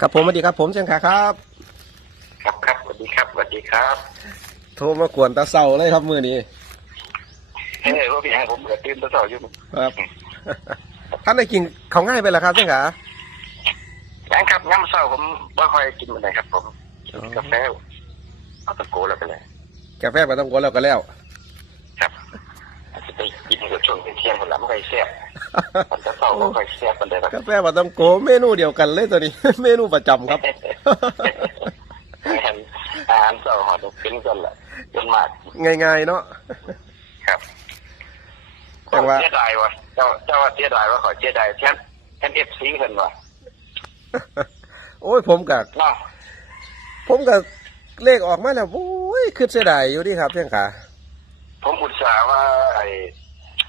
ครับผมสวัสดีครับผมเชียงขาครับ ครับครับสวัสดีครับสวัสดีครับ โทรมากวนตาเศร้าเลยครับมือนี้เฮ้ยว่าพี่แฮงผมเกิดตื่นตอนเช้าอยู่ครับท่านได้กินเขาวง่ายไปแล้วครับเชียงขายังครับย้ำเช้าผมไม่ค่อยกินมันเลยครับ ผมกินกาแฟเอาตะโกนแล้วไปเลยกาแฟไปต้องกวนแล้วก็แล้ว ครับอาจจะไปกินกับช่วงเที่ยงคนละไม่ค่อยแซ่บ มันจะเช้าไม่ค่อยแซ่บมันเลยครับกาแฟมาต้องโกเมนูเดียวกันเลยตัวนี้ เมนูประจำครับอาหารอาหารเช้าหอดเป็นกันแหละจนมากง่ายๆเนาะครับแต่ว่าเสียดายวะเจ้าเจ้าว่าเสียดายว่าขอเสียดายแทนแทนเอฟซีเห็นวะโอ้ยผมกับเนาะผมกับเลขออกมาแล้วโอ้ยคือเสียดายอยู่ดีครับเชียงขาผมอุตส่าห์ว่าไอ้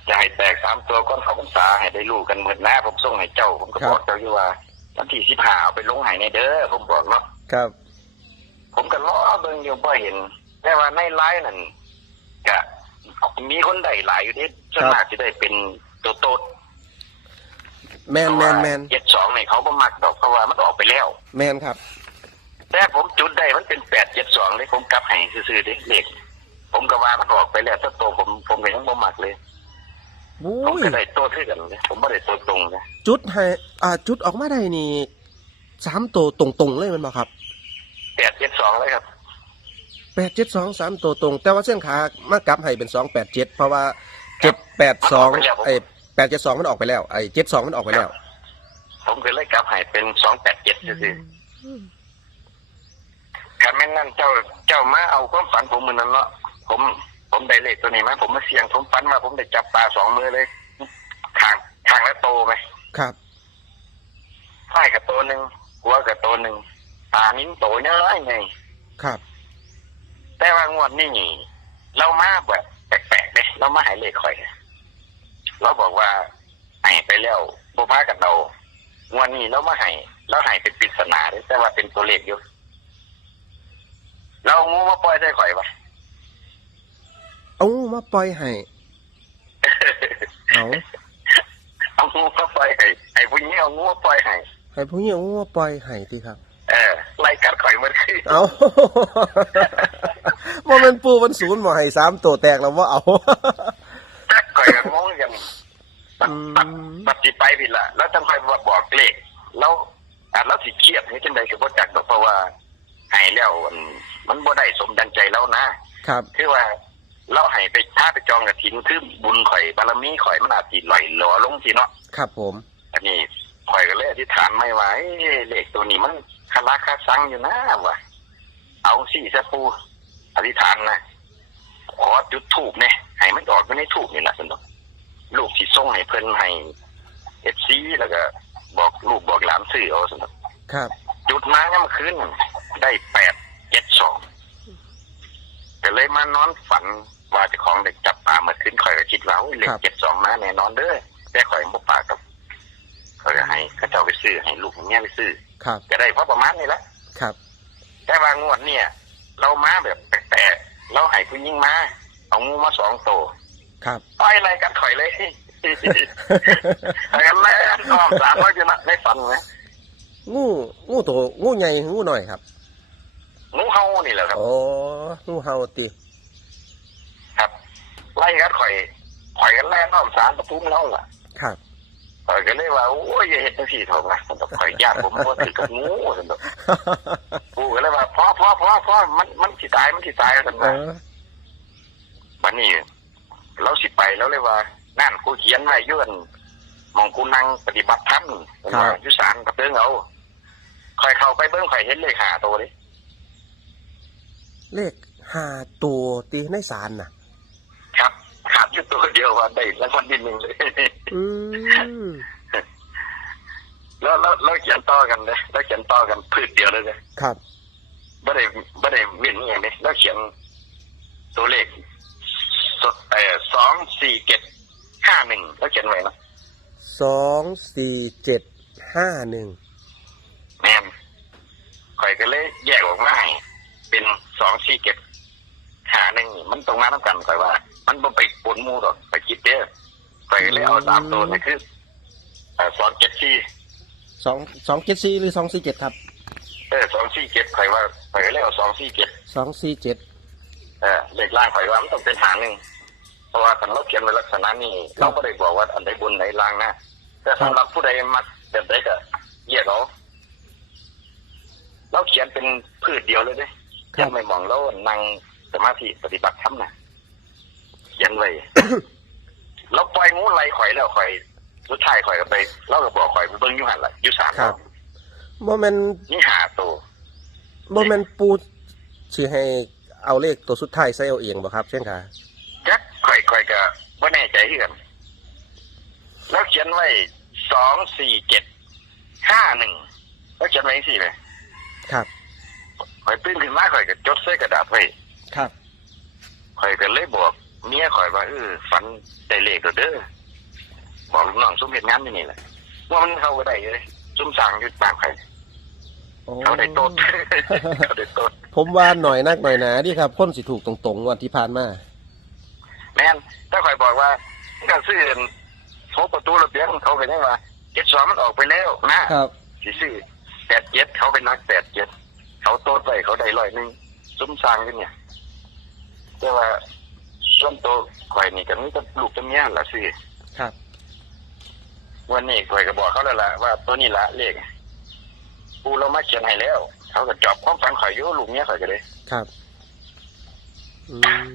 จะให้แตกสามตัวก้อนเขาพรรษาให้ได้รู้กันเหมือนหน้าผมส่งให้เจ้า ผมก็บอกเจ้าอยู่ว่าวันที่สิบห้าเอาไปลงให้ในเด้อผมบอกเนาะครับ ผมก็ล้อเบิ่งอยู่บ่เห็น แต่ว่าในไลน์นั่นก็มีคนได้หลายอยู่ที่ส่วนมากจะได้เป็นตัวโตดแมนแมนแมนเจ็ดสองเนี่ยเขาบ่มักดอกเพราะว่ามันออกไปแล้ว แมนครับ แต่ผมจุดได้มันเป็นแปดเจ็ดสองเลยผมกลับให้ซื่อๆเด็เลขผมก็ว่ามันออกไปแล้วถ้าโตวผมผมก็ยังบ่มักเลย โอ้ผมยก็ได้โตขึ้นกันเลยผมไม่ได้โตวตรงนะจุดให้อ่าจุดออกมาได้นี่สามตัวตรงๆเลยแมันบ่ครับแปดเจ็ดสองเลยครับ แปดเจ็ดสองสามตัวตรง แต่ว่าเส้นขามากลับให้เป็นสองแปดเจ็ดเพราะว่าเจ็ดแปดสองไอ้แปดเจ็ดสองมันออกไปแล้วไอ้เจ็ดสองมันออกไปแล้ว ผมก็เลยกลับให้เป็นสองแปดเจ็ดซื่อๆคันแม่นนั่นเจ้าเจ้ามาเอาความฝันผมมือนั้นเนาะผม ผมได้เลขตัวนี้มาผมมาเสี่ยงผมฝันว่าผมได้จับปลาสองมือเลยทางทางละโตไหมครับท้ายกับตัวหนึ่งหัวกับตัวหนึ่งตานิ้นโตน้อยไงครับ แต่ว่างวดนี้เรามาแบบแปลกๆเลยเรามาใหายเลขข่อยเราบอกว่าให้ไปแล้วบ่พากันเรางวดนี้เรามาให้เราให้เป็นปริศนาเลยแต่ว่าเป็นตัวเลขอยู่เรางูมาปล่อยได้ข่อยปะ เอามาปล่อยให้เอาเอางูมาปล่อยให้ไอ้ผู้หญิงเอางูมาปล่อยให้ให้ผู้หญิงเอามาปล่อยให้ทีครับ เออไล่กัดข่อยมันคือเอาว่ามันปูมันศูนย์บ่ให้สามตัวแตกแล้วว่าเอาจักข่อยกับงงกันปัดอืมปัดปัดสิไปผิดละแล้วจังค่อยมาบอกเลขแล้วอะแล้วสิเครียดนี่จังใดก็บ่จักดอกเพราะว่าให้แล้วมันมันบ่ได้สมดังใจแล้วนะครับ คือว่า เราให้ไปถ้าไปจองกับทินคือบุญข่อยบารมีข่อยมันอาจสิลอยหลอลงสิเนาะครับผม อันนี้ข่อยก็เลยอธิษฐานไม่ไหวเลขตัวนี้มันคาราคาซังอยู่นะวะเอาสิซะปูอธิษฐานนะขอจุดถูกเนี่ยให้มันออกไม่ได้ถูกนี่แหละสนุกลูกสิส่งให้เพิ่นให้เอฟซีแล้วก็ บอกลูกบอกหลานซื้อเอาสนุกครับ จุดมาเนี่ยเมื่อคืนได้แปดเจ็ดสองก็เลยมานอนฝัน ว่าเจ้าของเด็กจับปลาเมื่อคืนข่อยก็คิดว่าโอ้ยเลขครับ เจ็ดสองมาแน่นอนเด้อแต่ข่อยบ่ปากกับข่อยก็ให้เข้าเจ้าไปซื้อให้ลูกเนี่ยไปซื้อครับ จะได้พอประมาณนี้แหละ ครับ แต่ว่างวดเนี่ย เรามาแบบแปลกๆเราให้ผู้หญิงมาเอางูมาสองตัวครับ ปล่อยอะไรกันข่อยเลยไปกันแล้วอ้อมสามร้อยจะนะได้ฟันไหมงูงูตัวงูใหญ่งูหน่อยครับ งูเห่านี่แหละครับโอ้งูเห่าติครับ ไล่กันข่อยข่อยกันแล่น้อมสารประตูเล่าล่ะครับข่อยก็เลยว่าโอ้ยอย่าเห็นจังสี่เถอะนะสำหรับข่อยญาติผมว่าถือกับงูสำหรับกูก็เลยว่าพ่อพ่อพ่อพ่อมันมันสิตายมันสิตายสำหเอรับอวันนี้เราสิไปแล้วเลยว่านั่นกูเขียนไว้อยื่นมองกูนั่งปฏิบัติธรรมเป็นว่าอยุสานกับเบิ้งเอาข่อยเข้าไปเบิ้งข่อยเห็นเลขหาตัวเลยเลขห้าตัวตีในสารน่ะครับขาดอยู่ ตัวเดียวว่าได้แล้วคนที่หนึ่งเลยอืมแล้วแล้วแล้วเขียนต่อกันเลยแล้วเขียนต่อกันพืชเดียวเลยเลยครับไม่ได้ไม่ได้เว้นอย่างนี้แล้วเขียนตัวเลขสดเอ่อสองสี่เจ็ดห้าหนึ่งแล้วเขียนไว้นะสองสี่เจ็ดห้าหนึ่งแม่นข่อยก็เลยแยกออกมาให้เป็นสองสี่เจ็ดหาหนึ่งมันตรงมาต้องกันข่อยว่า มันบ่ไปปนหมูหรอกไปคิดเด้อข่อยก็เลยเอาสามตัวนี่คือสองเจ็ดสี่สองสองเจ็ดสี่หรือสองสี่เจ็ดครับเออสองสี่เจ็ดข่อยว่าข่อยก็เลยเอาสองสี่เจ็ดสองสี่เจ็ดเออเลขล่างข่อยว่ามันต้องเป็นหางหนึ่งเพราะว่าคันเราเขียนในลักษณะนี้เราก็ได้บอกว่าอันใดบนไหนล่างนะแต่สำหรับผู้ใดมักแบบใดก็เยี่ยเขาเราเขียนเป็นพืชเดียวเลยเด้ครัยับงไม่มองแล้วนั่งสมาธิปฏิบัติธรรมนะ เขียนไว้เราปล่อยงูไล่ข่อยแล้วข่อยสุดท้ายข่อยก็ไปเราก็บอกข่อยไปเบิ่งอยู่หันละอยู่สามครับโมเมนนี่หาตัวโมเมนปูสิให้เอาเลขตัวสุดท้ายใส่เอาเองบ่ครับเช่นค่ะจักข่อยข่อยก็บ่แน่ใจคือกันแล้วเขียนไว้สองสี่เจ็ดห้าหนึ่งแล้วเขียนไว้สี่เลยครับข่อยตื่นขึ้นมาข่อยก็จดใส่กระดาษไว้ครับข่อยก็เลยบอก เมียข่อยว่าเออฝันได้เลขแล้วเด้อบอกลูกน้องซุ่มเฮ็ดงานอยู่นี่แหละว่ามันเข้าก็ได้เลยซุ่มสั่งอยู่บ้านข่อยโอ้เขาได้โตดเขาได้โตดผมว่าหน่อยนักหน่อยหนาดิครับคนสิถูกตรงๆวันที่ผ่านมาแม่นถ้าข่อยบอกว่าก็ซื้อโทรประตูระเบียงเขาไปได้ว่าเจ็ดสองมันออกไปแล้วนะครับสิซื้อแปดเจ็ดเขาเป็นนักแปดเจ็ดเขาโตดไปเขาได้ร้อยหนึ่งซุ้มสร้างกันเนี่ยแต่ว่า ส่วนโตวข่อยนี่ก็มีแต่ลูกกับเมียละซื้อครับ วันนี้ข่อยก็บอกเขาแล้วล่ะว่าตัวนี้ละเลขปูเรามาเขียนให้แล้ว เขาก็จอบความฝันข่อยอยู่ลูกเมียข่อยก็เลยครับอืม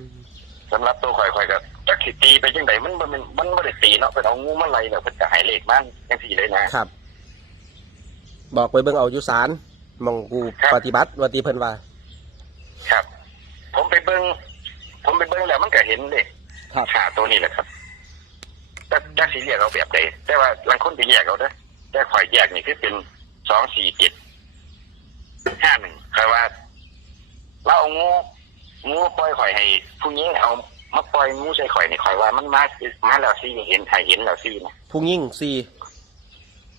สำหรับตัวข่อยข่อยก็จักสิตีไปจังไดมันบ่แมันมันบ่ได้ตีเนาะเป็นเอางูมาไล่เนี่ยเพิ่นก็ให้เลขมันจังซี่เลยนะ ครับ บอกไปเบิ่งเอาอยู่ศาลหมองกูครับ ปฏิบัติวันที่เพิ่นว่า ครับ ผมไปเบิ่งผมไปเบิ่งแล้วมันก็ เห็นเลขครับหาตัวนี้แหละครับแต่จักสิเรียกเอาแบบใดแต่ว่าบางคนก็แยกเอาเด้อแต่ข่อยแยกนี่คือเป็น247 51คือว่าเราเอางูงูมาปล่อยข่อยให้ผู้หญิงเอามาปล่อยงูใส่ข่อยนี่ข่อยว่ามันมามาแล้วสิเห็นให้เห็นแล้วสินะผู้ยิ่งสี่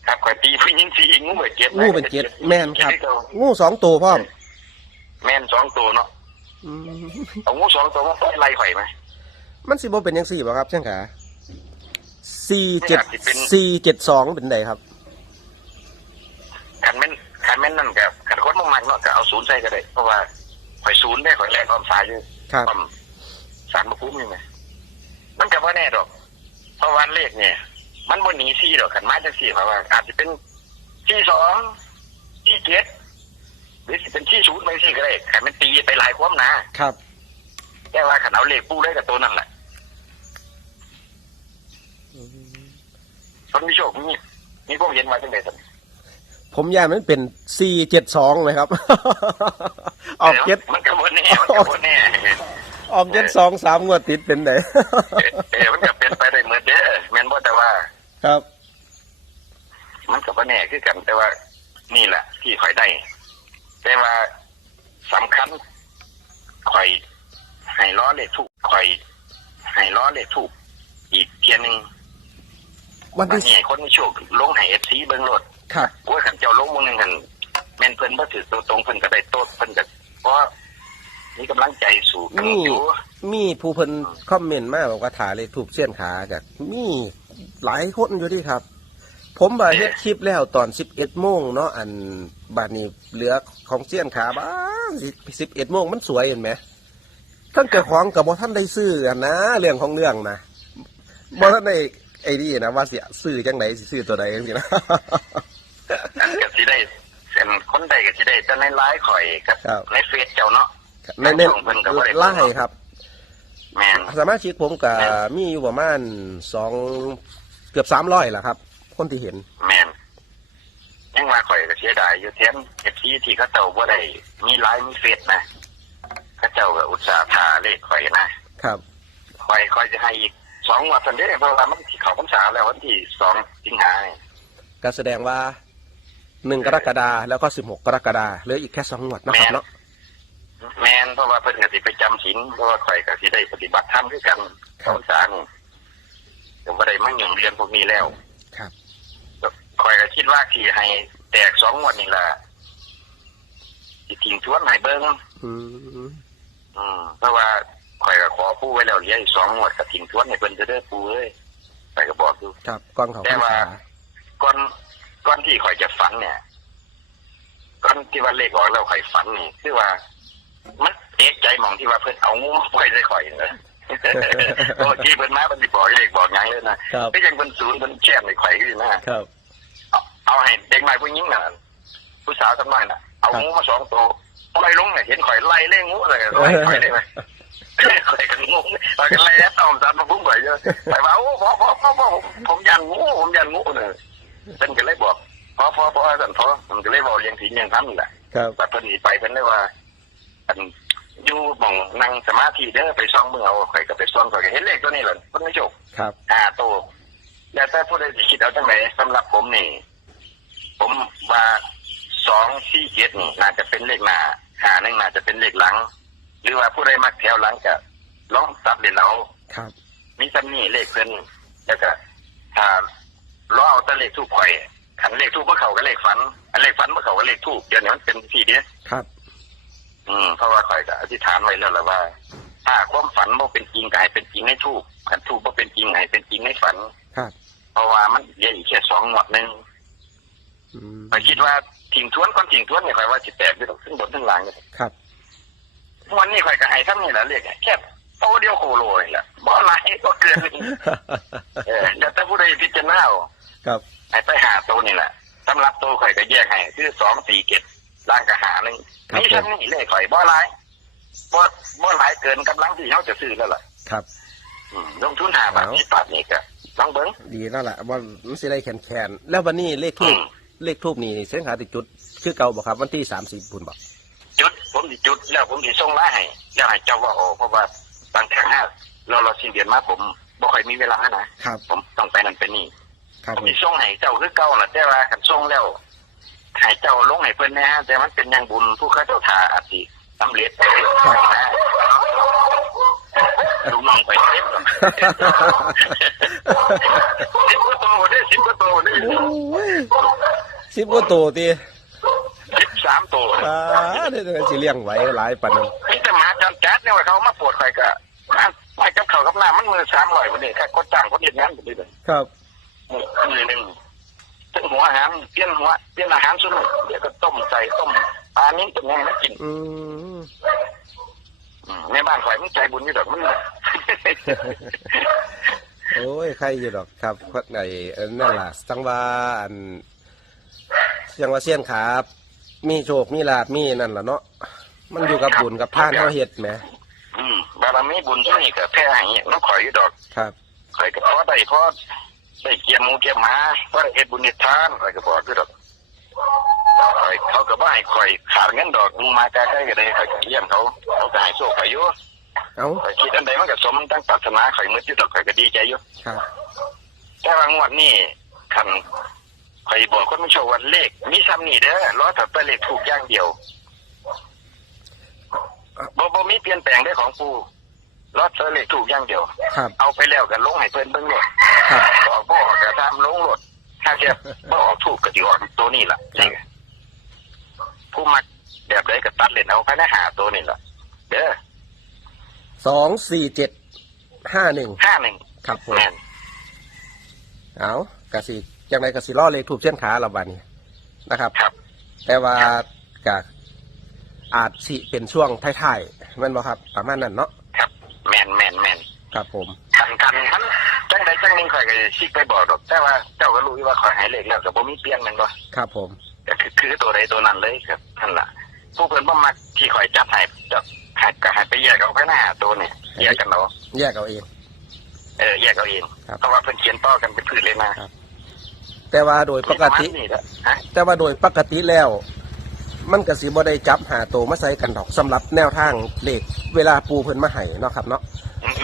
ครับข่อยตีผู้หญิงสิงูเป็นเจ็ดงูเป็นเจ็ดแม่นครับเจ็ดเก้างูสองตัวพร้อมแม่นสองตัวเนาะ อืมเอางูสองตัวมาปล่อยไล่ข่อยไหม มันสิบ่เป็นยังสี่บ่ครับเช่นขาสี่เจ็ดไม่อาจสิเป็น สี่เจ็ดสองเป็นไงครับขันแม่นขันแม่นนั่นกับขันคนมากๆเนาะก็เอาศูนย์ใส่ก็ได้ เพราะว่าข่อยศูนย์ได้ข่อยแรงความสายอยู่ครับ ความสารมาคุ้มอยู่ไงมันก็บ่แน่ดอก เพราะวันเลขเนี่ย มันบนหนีซี่ดอกขันมาจังซี่เพราะว่า อาจจะเป็นที่สองที่เจ็ด หรือสิเป็นที่ศูนย์ไปซี่ก็ได้ขันมันตีไปหลายความนะครับ แต่ว่าขันเอาเลขปูได้กับตัวนั่นแหละคนมีโชคมีมีพวกเห็นมาจังไดสันผมย่ามันเป็นสี่เจ็ดสองไหมครับ ออกเจ็ดมันก็บ่แน่มันก็บ่แน่ออกเจ็ดสองสามงวดติดเป็นไงเออมันก็เป็นไปได้เหมือนเด้อแม่นบ่แต่ว่า ครับ มันก็บ่แน่คือกันแต่ว่า นี่แหละที่ข่อยได้ แต่ว่าสำคัญข่อยให้ล้อเลขถูกข่อยให้ล้อเลขถูกอีกเทียหนึงวันวันที่นี้คนมีโชคลงให้ FC เบิ่งโลดครับโอ้ยคันเจ้าลงมื้อนึงหั่นแม่นเพิ่นบ่ถือตัวตรงเพิ่นก็ได้โตดเพิ่นก็เพราะมีกำลังใจสูงนี่อยู่ มีผู้เพิ่นคอมเมนต์มาบอกว่าถ่ายเลยถูกเสี้ยนขาจากมีหลายคนอยู่ที่ครับ ผมบ่าเฮ็ดคลิปแล้วตอนสิบเอ็ดโมงเนาะอันบาดนี้เหลือของเสี้ยนขาบ้างสิบเอ็ดโมงมันสวยเห็นไหมท่านเจ้าของกับบ่ท่านได้ซื้อกันนะเรื่องของเรื่องนะบ่ท่านได้ไอ้นี่นะว่าสิซื้อจังไหนสิซื้อตัวใดจังซี่นะอันก็สิได้เส้นคนใดก็สิได้แต่ในไลน์ข่อยกับครับในเฟซเจ้าเนาะในในของเพิ่นก็บ่ได้ไล่ครับแม่นสมาชิกผมกับมีอยู่ประมาณสองเกือบสามร้อยแหละครับ คนที่เห็น แม่นยังว่าข่อยก็เสียดายอยู่แทน FC ที่เขาเจ้าบ่ได้มีไลน์มีเฟซนะเขาเจ้าก็อุตส่าห์ท่าเลขข่อยนะครับ ข่อยข่อยจะให้อีกสองงวันซันเด้เพราะว่ามันสิเข้าพรรษาแล้ววันที่สองสิงหาเนี่ยก็แสดงว่าหนึ่งกรกฎาแล้วก็สิบหกกรกฎาเหลืออีกแค่สองงวดนะครับเนาะแม่นเพราะว่าเพิ่นก็สิไปจำศีลเพราะว่าข่อยก็สิได้ปฏิบัติธรรมคือกันเข้าพรรษานี่ก็บ่ได้มาหยุ่งเรียนพวกนี้แล้ว ครับคอยก็คิดว่าที่ให้แตกสองงวดนี่แหละสิทิ้งทวนให้เบิ้งอืมอืมเพราะว่าคอยก็ขอผู้ไว้แล้วเหลี้ยอีกสองงวดก็ทิ้งทวนให้เพิ่นจะได้ปูเอ้ยคอยก็บอกอยู่ครับกล้องเขาแต่พรรว่าษาก่อนก่อนที่คอยจะฝันเนี่ยก่อนที่ว่าเลขออกแล้วข่อยฝันนี่คือว่ามันเอกใจหมองที่ว่าเพิ่นเอางูมาปล่อยใส่ข่อยเนอะโอ้ที่เพิ่นมาเพิ่นสิบอกเลขบอกหยังเลยนะครับก็ยังเพิ่นศูนย์เพิ่นแช่ในข่อยอยู่นะครับ เอาเอาให้เด็กใหม่ผู้หญิงน่ะผู้สาวสำน้อยน่ะ เอางูมาสองตัวปล่อยลงเนี่ยเห็นข่อยไล่เล่งูเลยไล่ข่อยได้ไหมข่อยกันงูข่อยกันไล่เอาสารมาพุ่งข่อยเยอะไปว่าโอ้พ่อพ่อพ่อพ่อผมผมยันงูผมยันงูเนี่ยเพิ่นก็เลยบอกพ่อพ่อพ่อสันพ่อมันก็เลยบอกเลี้ยงผีเลี้ยงทำนี่แหละครับแต่เพิ่นหนีไปเพิ่นได้ว่า อันอยู่หมองนั่งสมาธิเด้อไปซ่องเมืองเอาข่อยก็ไปซ่องข่อยก็เห็นเลขตัวนี้แหละเพิ่นไม่จบครับห้าตัวแล้วถ้าผู้ใดสิคิดเอาจังไหนสำหรับผมนี่ ผมว่าสองสี่เจ็ดนี่น่าจะเป็นเลขหน้าหาหนึ่งน่าจะเป็นเลขหลัง หรือว่าผู้ใดมักแถวหลังก็ลองตัดเด่นเอาครับมีซ้ำนี่เลขเพิ่นแล้วก็ถ้าล้อเอาแต่เลขทูบข่อยขันเลขทูบเมื่อเขาก็เลขฝันอันเลขฝันเมื่อเขาก็เลขทูบเดี๋ยวนี้มันเป็นสี่เดียครับ อืมเพราะว่าข่อยก็อธิษฐานไว้แล้วแหละว่า ถ้าความฝันบ่เป็นจริงก็ให้เป็นจริงในทูบขันทูบบ่เป็นจริงให้เป็นจริงในฝันครับ เพราะว่ามันเหลืออีกแค่สองหมวดหนึ่ง อืมข่อยคิดว่าทิ้งทวนความทิ้งทวนเนี่ยข่อยว่าสิแตกอยู่ตรงขึ้นบนขึ้นหลังเนี่ยครับวันนี้ข่อยก็ให้ซ้ำนี่แหละเรียกแค่โตเดียวโคโลนี่แหละบ่หลายก็เกินเออแล้วแต่ผู้ใดพิจารณาเอาครับให้ไปหาตัวนี่แหละสำหรับตัวข่อยก็แยกให้คือสองสี่เจ็ดร่างกระหาหนึ่งครับนี่ผมซ้ำนี่เลยข่อยบ่หลายบ่บ่หลายเกินกำลังที่เขาจะซื้อแล้วล่ะครับอืมลงทุนหาบาทเอาที่บาทนี่ก็ลองเบิ้งดีแล้วล่ะว่ามันสิได้แขนแขนๆแล้ววันนี้เลขทูบอืม เลขทูบนี่เส้นขาติดจุด คือเก่าบอกครับวันที่สามสิบปุ่นบอกจุด ผมสิจุดแล้วผมสิส่งมาให้แล้วให้เจ้าว่าโอ้เพราะว่าบางครั้งฮะเราเราสิ้นเดือนมาผมบ่ค่อยมีเวลานะครับ ผมต้องไปนั่นไปนี่ครับผมผมสิส่งให้เจ้าคือเก่าล่ะแต่ว่าคันส่งแล้วให้เจ้าลงให้เพิ่นแหนะฮะแต่มันเป็นอยังบุญผู้เขาเจ้าทาอาจสิสำเร็จนะลูกน้องไปเต็มแล้วสิบกว่าโตเด้สิบกว่าโตเด้โอ้ย สิบกว่าตัวตีสิบสามโตอ่าเดี๋ยวจะเลี้ยงไหวหลายปันนั้นนี่แต่หมาจำจัดเนี่ยว่าเขามาปวดใครก็มาไปกับเขากับหน้ามันมือสามร้อยวันนี้แค่กดจ้างคนเดียวนั้นไปเลยครับมือหนึ่งถึงหัวอาหารเปลี่ยนหัวเปลี่ยนอาหารสุดเดี๋ยวก็ต้มใส่ต้มปลานี้เป็นยังไงกินอืมอืมในบ้านข่อยมันใจบุญอยู่ดอกมันโอ้ยใครอยู่ดอกครับไอ้เอิ้นนั่นล่ะสังว่าอัน ยังว่าเสี้ยนขามีโชคมีลาบมีนั่นล่ะเนาะมันอยู่กับบุญกับท่านเฮาเฮ็ดแหมอืมบารมีบุญที่นี่ก็แพ้ให้น้องข่อยอยู่ดอกครับข่อยก็พอได้พอได้เกียมหมูเกียมหมาพอได้เฮ็ดบุญเฮ็ดทานข่อยก็พออยู่ดอกข่อยเขาก็บ่ให้ข่อยขาดเงินดอกหมูมาใกล้ๆก็ได้ข่อยก็เยี่ยมเขาเขาก็ให้โชคข่อยอยู่เอ้าข่อยคิดอันใดมันก็สมตั้งปรารถนาข่อยมืดอยู่ดอกข่อยก็ดีใจอยู่ครับแต่ว่างวดนี้คัน ข่อยบอกคนไม่โชว์วันเลข มีซ้ำนี่เด้อรอแต่ไปเลขถูกอย่างเดียวบ่บ่มีเปลี่ยนแปลงได้ของปูรอแต่เลขถูกอย่างเดียว ครับเอาไปแล้วก็ลงให้เพิ่นเบิ่งโลดครับบอกบ่ออกก็ตามลงโลดถ้าแกบ่ออกถูกก็สิออกตัวนี้ล่ะนี่ผู้มักแบบใดก็ตัดเล่นเอาภายในหาตัวนี่ล่ะเด้อสองสี่เจ็ดห้าหนึ่ง51ครับผมแม่นเอากะสิ จังไรกะสิล่อเลขถูกเส้นขาเราบานี้นะครับ ครับ แต่ว่ากะอาจสิเป็นช่วงท้ายๆแมันบ่ครับ ประมาณนั้นเนาะครับแม่นแม่นแม่นครับผมคันคันมันจังใดจังหนึงข่อยก็สิไปบอกดอก แต่ว่าเจ้าก็รู้อยู่ว่าข่อยให้เลขแล้วก็บ่มีเปลี่ยนแม่นบ่ครับผมก็คือคือตัวใดตัวนั้นเลยครับนั่นล่ะผู้เพิ่นบ่มักที่ข่อยจัดให้จะให้ก็ให้ไปแยกเอาไปหน้าตัวนี่แยกกันเอาแยกเอาเองเออแยกเอาเองครับเพราะว่าเพิ่นเขียนต่อกันเป็นพืชเลยนะ แต่ว่าโดยปกติ นี่แหละฮะแต่ว่าโดยปกติแล้ว มันก็สิบ่ได้จับหาโตวมาใส่กันดอกสำหรับแนวทางเลขเวลาปูเพิ่นมาให้เนาะครับเนาะ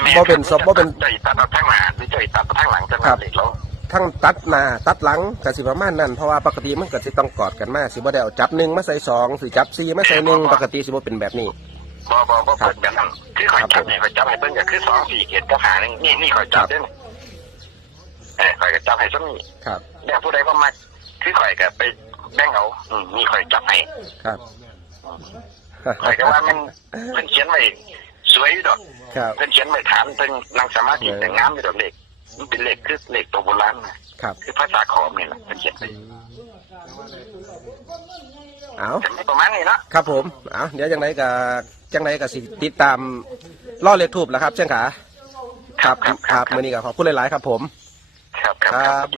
แม่บ่เป็นศพบ่เป็นใจตัดเอาทางหน้าหรือใจตัดเอาทางหลังจังครับเด็กเราทั้งตัดหน้าตัดหลังก็สิประมาณนั้นเพราะว่าปกติมันก็สิต้องกอดกันมาสิบ่ได้เอาจับหนึ่งมาใส่สองสิจับสี่มาใส่หนึ่งปกติสิบ่เป็นแบบนี้ บ่บ่บ่ครับเปิดแบบนั้นคือข่อยจับเนี่ยข่อยจับให้เพิ่นก็คือ2 4เกตก็หาหนึงนี่นี่ข่อยจับเด้อนี่ เออข่อยก็จับให้ซ้ํนี่ครับ แล้วผู้ใดบ่มักคือข่อยก็ไปแบ่งเอาอืมนี่ข่อยจับให้ครับ ข่อยก็ว่ามันเพิ่นเขียนไว้สวยอยู่ดอกครับ เพิ่นเขียนไว้ฐานเพิ่นนั่งสมาธิแต่งามอยู่ดอกเลขมันเป็นเลขคือเลขตัวโบราณนะครับ คือภาษาขอมนี่แหละเพิ่นเขียนไว้เอาจะมีประมาณนี้เนาะครับผม เอาเดี๋ยวจังไรก็จังไรก็สิติดตามล่อเลขทูบแล้วครับเช่นขาครับครับมือนี้ก็ขอบคุณหลาย ๆ ครับผมครับ ครับครับ